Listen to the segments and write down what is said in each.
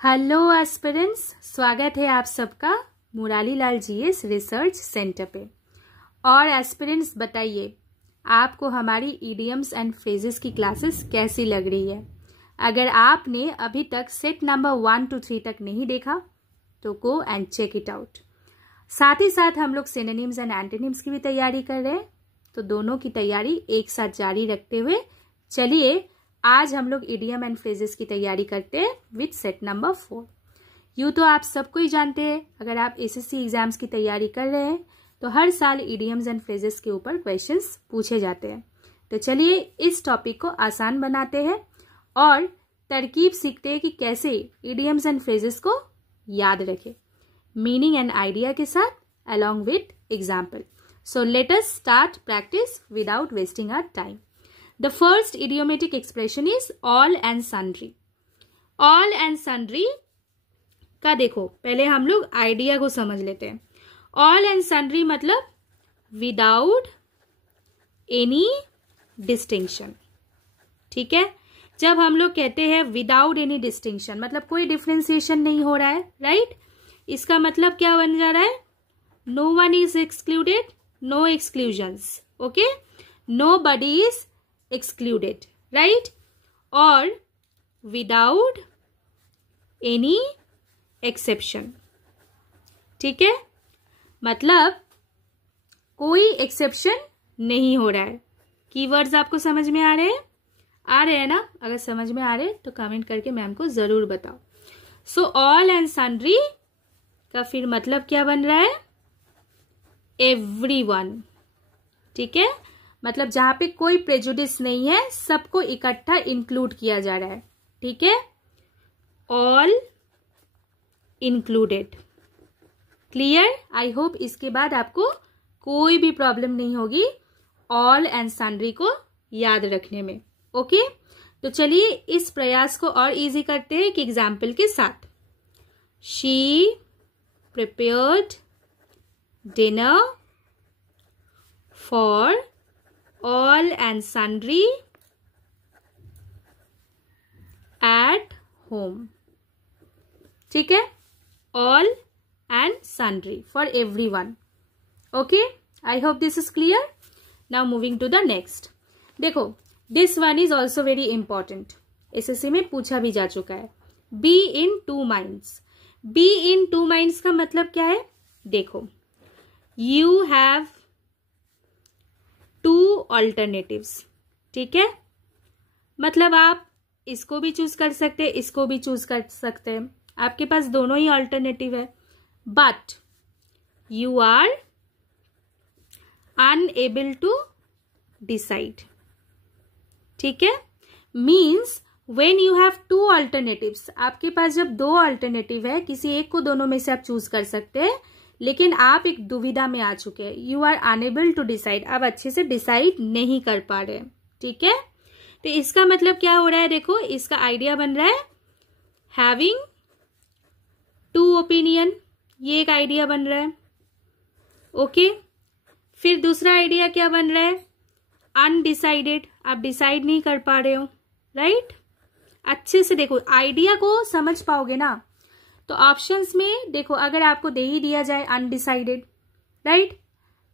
Hello aspirants, स्वागत है आप सबका Murari Lal GS research centre पे। और एस्पिरेंट्स बताइए, आपको हमारी इडियम्स एंड फ्रेजेस की क्लासेस कैसी लग रही है। अगर आपने अभी तक सेट नंबर 1 to 3 तक नहीं देखा तो go and check it out. साथ ही साथ हम लोग सिनोनिम्स एंड एंटोनिम्स की भी तैयारी कर रहे हैं, तो दोनों की तैयारी एक साथ जारी रखते हुए चलिए आज हम लोग इडियम एंड फ्रेजेस की तैयारी करते हैं विथ सेट नंबर 4। यूँ तो आप सबको ही जानते हैं, अगर आप एसएससी एग्जाम्स की तैयारी कर रहे हैं तो हर साल इडियम्स एंड फ्रेजेस के ऊपर क्वेश्चंस पूछे जाते हैं। तो चलिए इस टॉपिक को आसान बनाते हैं और तरकीब सीखते हैं कि कैसे इडियम्स एंड फ्रेजेस को याद रखें, मीनिंग एंड आइडिया के साथ along with example. So let us start practice without wasting our time. The first idiomatic expression is all and sundry. All and sundry का देखो, पहले हम लोग आइडिया को समझ लेते हैं। All and sundry मतलब without any distinction, ठीक है। जब हम लोग कहते हैं without any distinction मतलब कोई डिफ्रेंसिएशन नहीं हो रहा है, राइट। इसका मतलब क्या बन जा रहा है? No one is excluded, no exclusions, okay, nobody is excluded, right, or without any exception, ठीक है। मतलब कोई एक्सेप्शन नहीं हो रहा है। कीवर्ड्स आपको समझ में आ रहे हैं ना? अगर समझ में आ रहे हैं तो कमेंट करके मैम को जरूर बताओ। सो ऑल एंड सन्ड्री का फिर मतलब क्या बन रहा है? एवरीवन, ठीक है। मतलब जहां पे कोई प्रेजुडिस नहीं है, सबको इकट्ठा इंक्लूड किया जा रहा है, ठीक है। All included, clear. I hope इसके बाद आपको कोई भी प्रॉब्लम नहीं होगी ऑल एंड सन्ड्री को याद रखने में, ओके। तो चलिए इस प्रयास को और इजी करते हैं कि एग्जाम्पल के साथ। She prepared dinner for all and sundry at home, ठीक है। all and sundry for everyone, okay, I hope this is clear. Now moving to the next. देखो, this one is also very important, SSC में पूछा भी जा चुका है। be in two minds. be in two minds का मतलब क्या है? देखो, you have टू ऑल्टरनेटिव्स, ठीक है। मतलब आप इसको भी चूज कर सकते हैं, इसको भी चूज कर सकते हैं, आपके पास दोनों ही ऑल्टरनेटिव है, but you are unable to decide, ठीक है। Means when you have two alternatives, आपके पास जब दो ऑल्टरनेटिव है, किसी एक को दोनों में से आप चूज कर सकते हैं, लेकिन आप एक दुविधा में आ चुके हैं, you are unable to decide, आप अच्छे से डिसाइड नहीं कर पा रहे, ठीक है। तो इसका मतलब क्या हो रहा है? देखो, इसका आइडिया बन रहा है हैविंग टू ओपिनियन, ये एक आइडिया बन रहा है, ओके। फिर दूसरा आइडिया क्या बन रहा है? अनडिसाइडेड, आप डिसाइड नहीं कर पा रहे हो, राइट। अच्छे से देखो, आइडिया को समझ पाओगे ना तो ऑप्शंस में देखो, अगर आपको दे ही दिया जाए अनडिसाइडेड, राइट,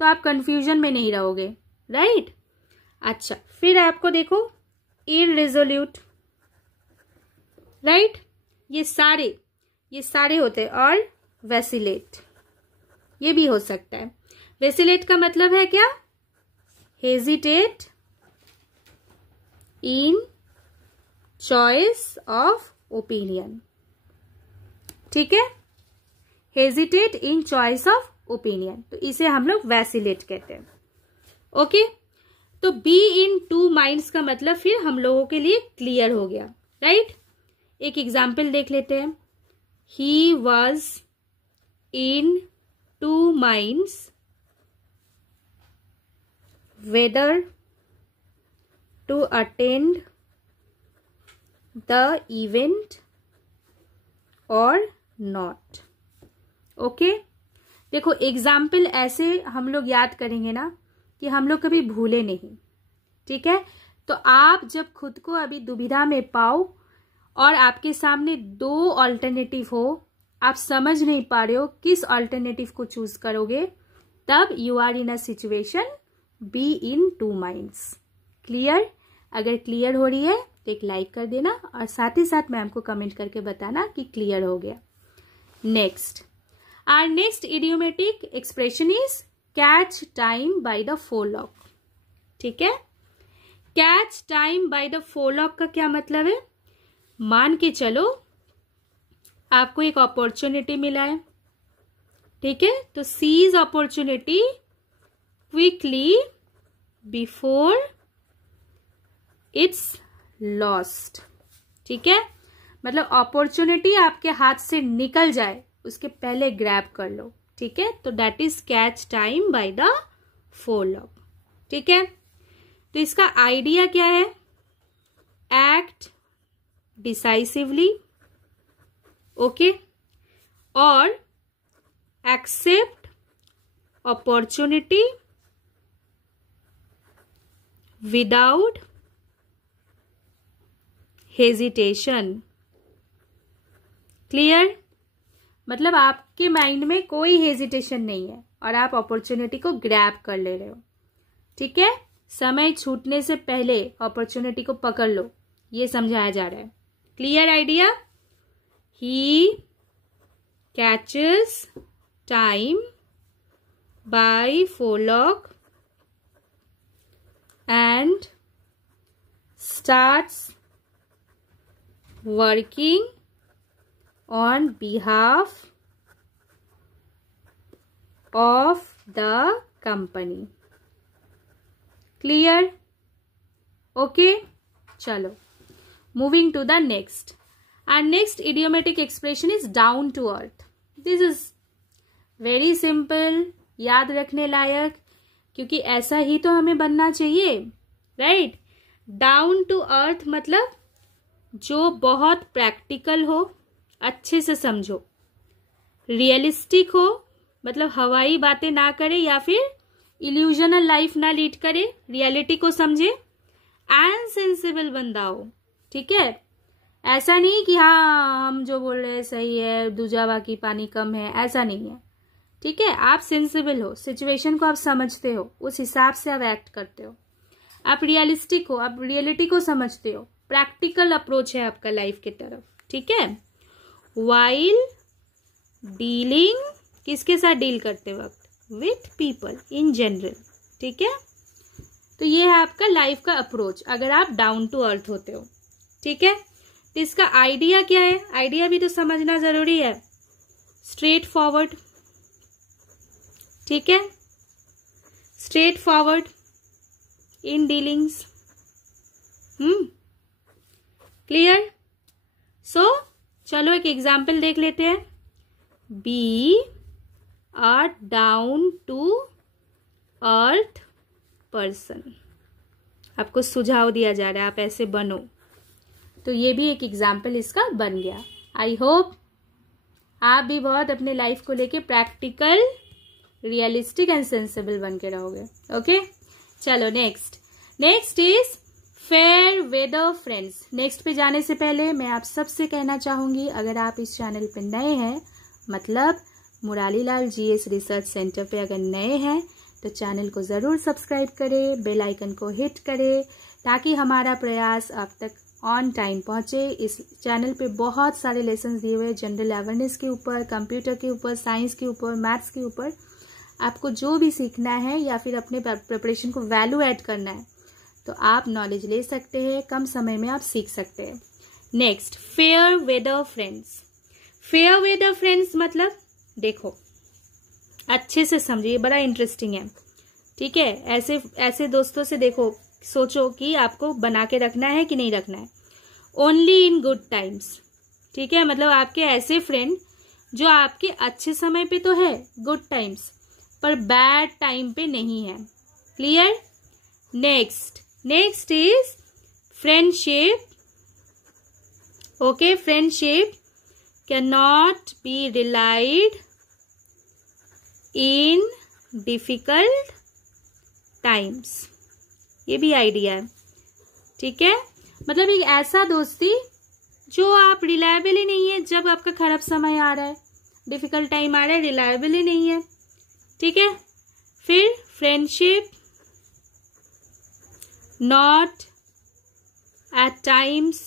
तो आप कंफ्यूजन में नहीं रहोगे, राइट। अच्छा, फिर आपको देखो इररिजोल्यूट, राइट, ये सारे होते हैं। और वैसिलेट, ये भी हो सकता है। वैसिलेट का मतलब है क्या? Hesitate in choice of opinion, ठीक है। Hesitate in choice of opinion, तो इसे हम लोग वैसिलेट कहते हैं, ओके। तो बी इन टू माइंड्स का मतलब फिर हम लोगों के लिए क्लियर हो गया, राइट। एक एग्जाम्पल देख लेते हैं। He was in two minds whether to attend the event और नॉट, ओके। देखो, एग्जाम्पल ऐसे हम लोग याद करेंगे ना कि हम लोग कभी भूले नहीं, ठीक है। तो आप जब खुद को अभी दुविधा में पाओ और आपके सामने 2 ऑल्टरनेटिव हो, आप समझ नहीं पा रहे हो किस ऑल्टरनेटिव को चूज करोगे, तब you are in a situation be in 2 minds. Clear? अगर क्लियर हो रही है तो एक लाइक कर देना और साथ ही साथ मैम को कमेंट करके बताना कि क्लियर हो गया। Next, our next idiomatic expression is catch time by the forelock. ठीक है, catch time by the forelock का क्या मतलब है? मान के चलो आपको एक अपॉर्चुनिटी मिला है, ठीक है, तो seize opportunity quickly before it's lost. ठीक है, मतलब अपॉर्चुनिटी आपके हाथ से निकल जाए उसके पहले ग्रैब कर लो। ठीक है, तो that is catch time by the forelock. ठीक है, तो इसका आइडिया क्या है? एक्ट डिसाइसिवली, ओके, और accept opportunity without hesitation. Clear? मतलब आपके माइंड में कोई हेजिटेशन नहीं है और आप अपॉर्चुनिटी को ग्रैब कर ले रहे हो। ठीक है, समय छूटने से पहले अपॉर्चुनिटी को पकड़ लो, ये समझाया जा रहा है। Clear idea? He catches time by forelock and starts working on behalf of the company. Clear? Okay, chalo, moving to the next. Our next idiomatic expression is down to earth. This is very simple, याद रखने लायक, क्योंकि ऐसा ही तो हमें बनना चाहिए, right? Down to अर्थ मतलब जो बहुत प्रैक्टिकल हो, अच्छे से समझो। रियलिस्टिक हो मतलब हवाई बातें ना करे या फिर इल्यूजनल लाइफ ना लीड करे, रियलिटी को समझे। एंड सेंसिबल बंदा हो। ठीक है, ऐसा नहीं कि हाँ हम जो बोल रहे हैं सही है, दूजा बाकी पानी कम है, ऐसा नहीं है। ठीक है, आप सेंसिबल हो, सिचुएशन को आप समझते हो, उस हिसाब से आप एक्ट करते हो। आप रियलिस्टिक हो, आप रियलिटी को समझते हो, प्रैक्टिकल अप्रोच है आपका लाइफ की तरफ। ठीक है, वाइल डीलिंग, किसके साथ डील करते वक्त? With people in general. ठीक है, तो ये है आपका लाइफ का अप्रोच अगर आप डाउन टू अर्थ होते हो। ठीक है, तो इसका आइडिया क्या है? आइडिया भी तो समझना जरूरी है। स्ट्रेट फॉरवर्ड, ठीक है, straightforward in dealings. Clear? So चलो एक एग्जाम्पल देख लेते हैं। Be a down to earth person. आपको सुझाव दिया जा रहा है आप ऐसे बनो, तो ये भी एक एग्जाम्पल इसका बन गया। आई होप आप भी बहुत अपने लाइफ को लेके प्रैक्टिकल, रियलिस्टिक एंड सेंसिबल बन के रहोगे। ओके, चलो next is fair weather friends. Next पे जाने से पहले मैं आप सबसे कहना चाहूंगी, अगर आप इस चैनल पे नए हैं, मतलब Murali Lal GS research centre पे अगर नए हैं, तो चैनल को ज़रूर सब्सक्राइब करें, बेल आइकन को हिट करें, ताकि हमारा प्रयास आप तक ऑन टाइम पहुंचे। इस चैनल पे बहुत सारे लेसन दिए हुए हैं, जनरल अवेयरनेस के ऊपर, कंप्यूटर के ऊपर, साइंस के ऊपर, मैथ्स के ऊपर। आपको जो भी सीखना है या फिर अपने प्रिपरेशन को वैल्यू ऐड करना है, तो आप नॉलेज ले सकते हैं, कम समय में आप सीख सकते हैं। Next, fair weather friends. Fair weather friends मतलब देखो, अच्छे से समझिए, बड़ा इंटरेस्टिंग है। ठीक है, ऐसे दोस्तों से देखो, सोचो कि आपको बना के रखना है कि नहीं रखना है। Only in good times. ठीक है, मतलब आपके ऐसे फ्रेंड जो आपके अच्छे समय पे तो है, गुड टाइम्स, पर बैड टाइम पे नहीं है। Clear? Next is friendship. Okay, friendship can not be relied in difficult times. ये भी आइडिया है। ठीक है, मतलब एक ऐसा दोस्ती जो आप रिलायबल ही नहीं है, जब आपका खराब समय आ रहा है, डिफिकल्ट टाइम आ रहा है, रिलायबल ही नहीं है, ठीक है। फिर friendship not at times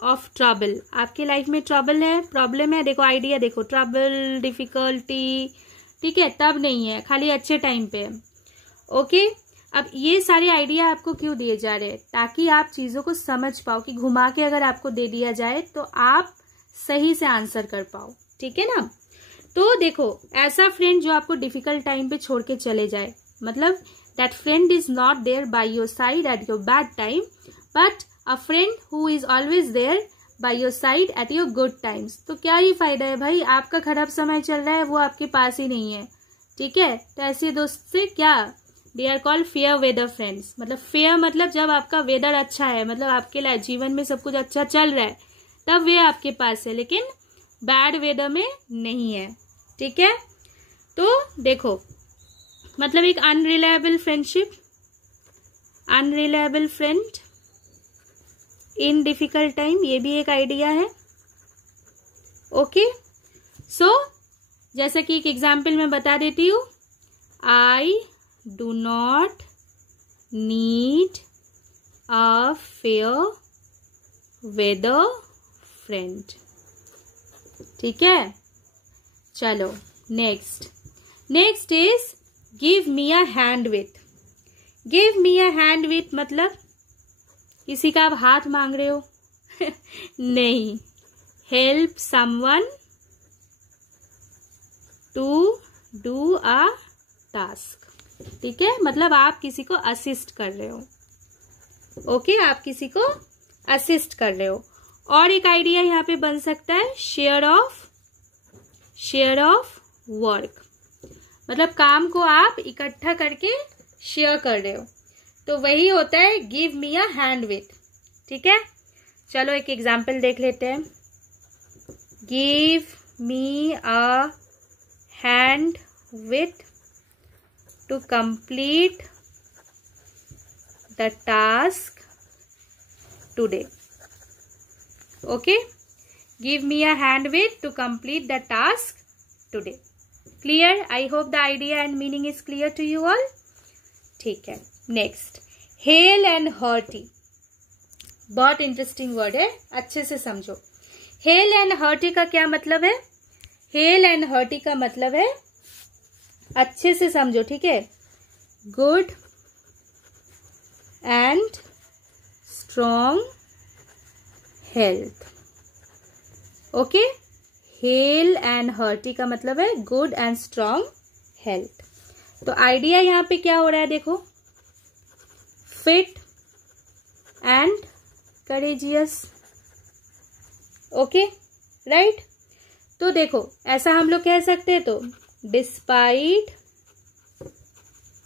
of trouble, आपके लाइफ में ट्रबल है, प्रॉब्लम है, देखो आइडिया देखो, ट्रबल, डिफिकल्टी, ठीक है, तब नहीं है, खाली अच्छे टाइम पे है। ओके, अब ये सारे आइडिया आपको क्यों दिए जा रहे हैं? ताकि आप चीज़ों को समझ पाओ, कि घुमा के अगर आपको दे दिया जाए तो आप सही से आंसर कर पाओ, ठीक है ना। तो देखो, ऐसा फ्रेंड जो आपको डिफिकल्ट टाइम पे छोड़ के चले जाए, मतलब that friend is not there by your side at your bad time, but a friend who is always there by your side at your good times. तो क्या ही फायदा है भाई, आपका खराब समय चल रहा है, वो आपके पास ही नहीं है, ठीक है। तो ऐसे दोस्त से क्या, they are called fair weather friends. मतलब फेयर मतलब जब आपका वेदर अच्छा है, मतलब आपके जीवन में सब कुछ अच्छा चल रहा है, तब वे आपके पास है, लेकिन बैड वेदर में नहीं है, ठीक है। तो देखो, मतलब एक unreliable friendship, unreliable friend in difficult time, ये भी एक आइडिया है। ओके, सो जैसा कि एक एग्जाम्पल मैं बता देती हूँ, I do not need a fair weather friend, ठीक है। चलो next is give me a hand with. Give me a hand with मतलब किसी का आप हाथ मांग रहे हो नहीं, help someone to do a task, ठीक है। मतलब आप किसी को असिस्ट कर रहे हो, ओके, आप किसी को असिस्ट कर रहे हो। और एक आइडिया यहाँ पे बन सकता है शेयर ऑफ वर्क, मतलब काम को आप इकट्ठा करके शेयर कर रहे हो, तो वही होता है give me a hand with, ठीक है। चलो एक एग्जाम्पल देख लेते हैं। Give me a hand with to complete the task today. Okay, give me a hand with to complete the task today. Clear? I hope the idea and meaning is clear to you all, ठीक है। Next, hale and hearty, बहुत interesting word है, अच्छे से समझो। Hello and hearty का क्या मतलब है? हेल एंड हर्टी का मतलब है, अच्छे से समझो, ठीक है, good and strong health. Okay, hello and hearty का मतलब है गुड एंड स्ट्रॉन्ग हेल्थ। तो आइडिया यहाँ पे क्या हो रहा है, देखो, fit and courageous, okay, right. तो देखो, ऐसा हम लोग कह सकते हैं, तो despite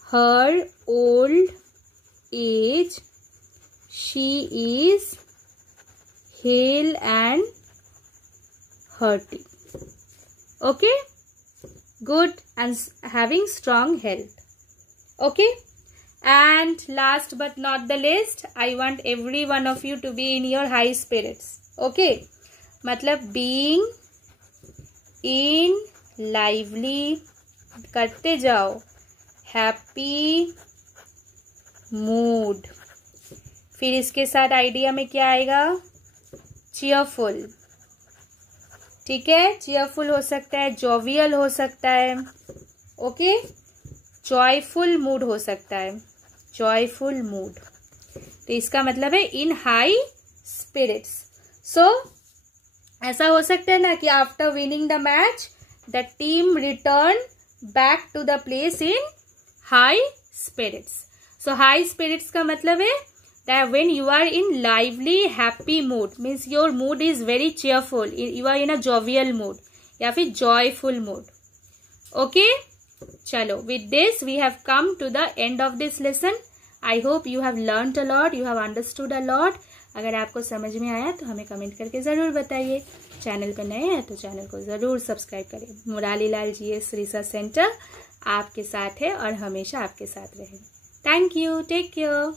her old age she is hello and hearty, okay, good and having strong health, okay. And last but not the least, I want every one of you to be in your high spirits, okay, मतलब being in lively, करते जाओ, happy mood। फिर इसके साथ idea में क्या आएगा, cheerful, ठीक है, चीयरफुल हो सकता है, जोवियल हो सकता है, ओके, जॉयफुल मूड हो सकता है, जॉयफुल मूड। तो इसका मतलब है इन हाई स्पिरिट्स। सो ऐसा हो सकता है ना कि after winning the match the team return back to the place in high spirits. So high spirits का मतलब है that when you are in lively happy mood, means your mood is very cheerful, you are in a jovial mood या फिर joyful mood, okay। चलो, with this we have come to the end of this lesson. I hope you have learnt a lot, you have understood a lot. अगर आपको समझ में आया तो हमें कमेंट करके ज़रूर बताइए। चैनल पर नए हैं तो चैनल को ज़रूर सब्सक्राइब करें। Murali Lal GS research centre आपके साथ है और हमेशा आपके साथ रहे। Thank you, take care.